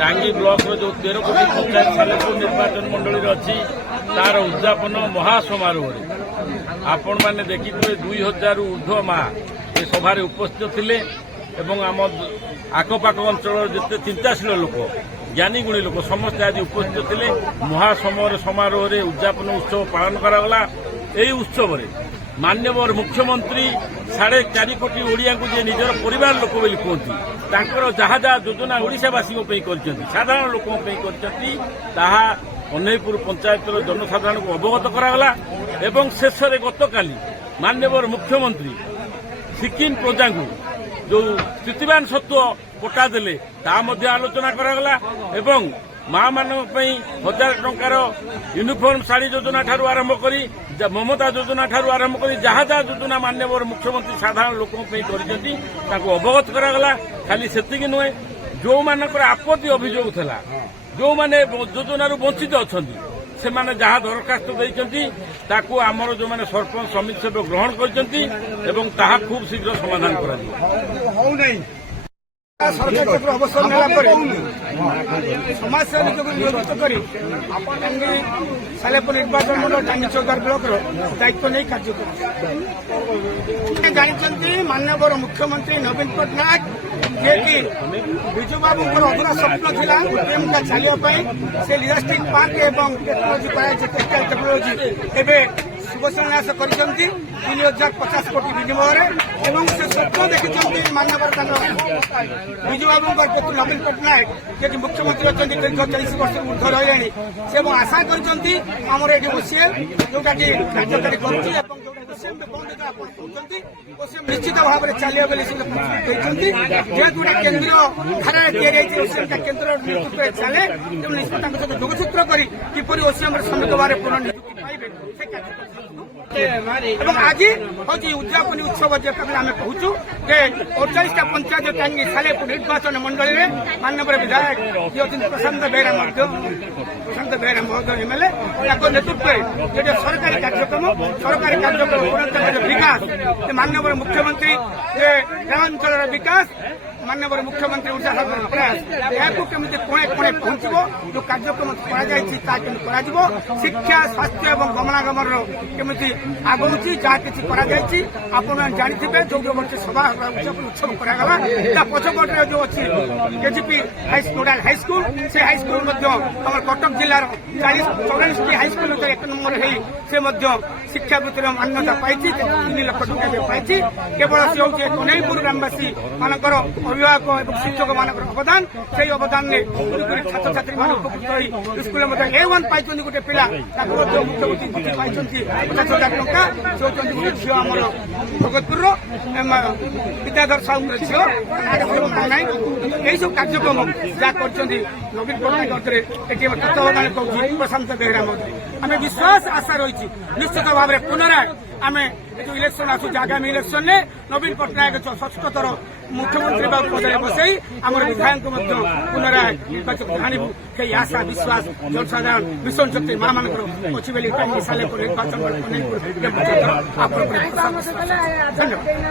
टांगी ब्लॉक जो 13 कोटी पंचायत सालेपुर निर्वाचन मंडली अच्छी तार उद्यापन महासमारोह आपण मैंने देखिए 2000 ऊर्ध्व माँ ये सभार उपस्थित थिले एवं आम आखपाख अंचल जिते चिंताशील लोक ज्ञानी गुणी लोक समस्त आज उपस्थित थिले महासमर समारोह उद्यापन उत्सव पालन करागला। यही उत्सव माननीय मुख्यमंत्री 4.5 कोटी ओडिया को जे निजर परिवार लोक बोली कहती जहाँ जहाँ योजना ओडिशावासी साधारण लोक अनईपुर पंचायत जनसाधारण को अवगत करागला। एवं शेष में गतकाली माननीय मुख्यमंत्री सिक्किम प्रजा को जो स्थितिवान सत्व पटा देले ता मध्य आलोचना करागला। एवं माँ मान 1000 टंकार यूनिफॉर्म साड़ी योजना ठारू आरंभ करी ममता योजना ठारू आरंभ करी जहाँ जहाँ योजना माननीय मुख्यमंत्री साधारण लोकों अवगत करागला। खाली सेतिकी नुहे जो मानकर आपत्ति अभियोग था जो माने योजन वंचित अच्छा से माने जहाँ दरखास्त देइछंती ताकू आमर जो माने सरपंच समिति सभ्य ग्रहण करछंती एवं ताहा खूब शीघ्र समाधान करा सरकार अवसर समाजसेवी नियोजित कर सालेपुर निर्वाचन मंडल टांगी चौदार ब्लॉक दायित्व नहीं कार्य जानते माननीय मुख्यमंत्री नवीन पट्टनायक जे कि विजु बाबू अधूरा स्वप्न था उद्यम का चलिए से लिस्टिक पार्क एवं टेक्नोलोजी टेक्सटाइल टेक्नोलोजी एवं शुभशिलान्यास कर 3050 कोटी विनिमय एवं से स्वप्न देखी माननीय विजु बाबू नवीन पट्टनायक जे मुख्यमंत्री अच्छा दीर्घ 40 वर्ष ऊर्ध रही से आशा करमर ये ओसीएल जोटा कि कार्यकारी निश्चित भाव में चलिए जेहेतु केन्द्रीय धारा दिया केन्द्र नेतृत्व चले सहित जोगसूत्र कर किपर ओसीएम श्रमिक भाव पूर्ण नियुक्ति पाइबे आज हूँ उद्यापनी उत्सव जो आम कहूँ 48 पंचायत टांगी सालेपुर निर्वाचन मंडल में माननीय विधायक ये अच्छे प्रशांत बेहरा महोदय एमएलए नेतृत्व जो सरकारी कार्यक्रम विकास माननीय मुख्यमंत्री ग्रामांचल विकास माननीय मुख्यमंत्री ओडिशा सरकार प्रयास यहाँ केमी कोणे कोणे पहुंचो जो कार्यक्रम शिक्षा स्वास्थ्य और गमनागमन केमी आगुची जहाँ किसी आप जानते जो वर्ष सभा उत्सव करागला पछपटे जो अच्छी केजीपी नोडाल हाईस्कल से हाईस्कल कटक जिलार 44 हाईस्कल 1 नंबर से शिक्षा वृत्तिर मान्यता पाई 3 लाख टका पाई केवल सी हूँ अनईपुर ग्रामवासी मानकर अभिभावक और शिक्षक मान अवदान से अवदान में छात्र छात्री मान उपकृत हो स्कूल A1 पाई गोटे पिला मुख्यमंत्री पाई 50,000 टंका से हूँ गोटे झील आम भगतपुर विद्याधर साहू झील यही सब कार्यक्रम जहाँ कर नवीन पट्टनायक तत्वावधान कौन प्रशांत बेहरा महोदय आम विश्वास आशा रही निश्चित भाव में पुनराय आम जो इलेक्शन आसूँ आगामी इलेक्शन में नवीन पट्टनायक 6ष्ठथर मुख्यमंत्री पद बसई आम विधायक पुनराय निर्वाचन आणबू से आशा विश्वास जनसाधारण मिशन शक्ति माँ मान अच्छी सालेपुर निर्वाचन धन्यवाद।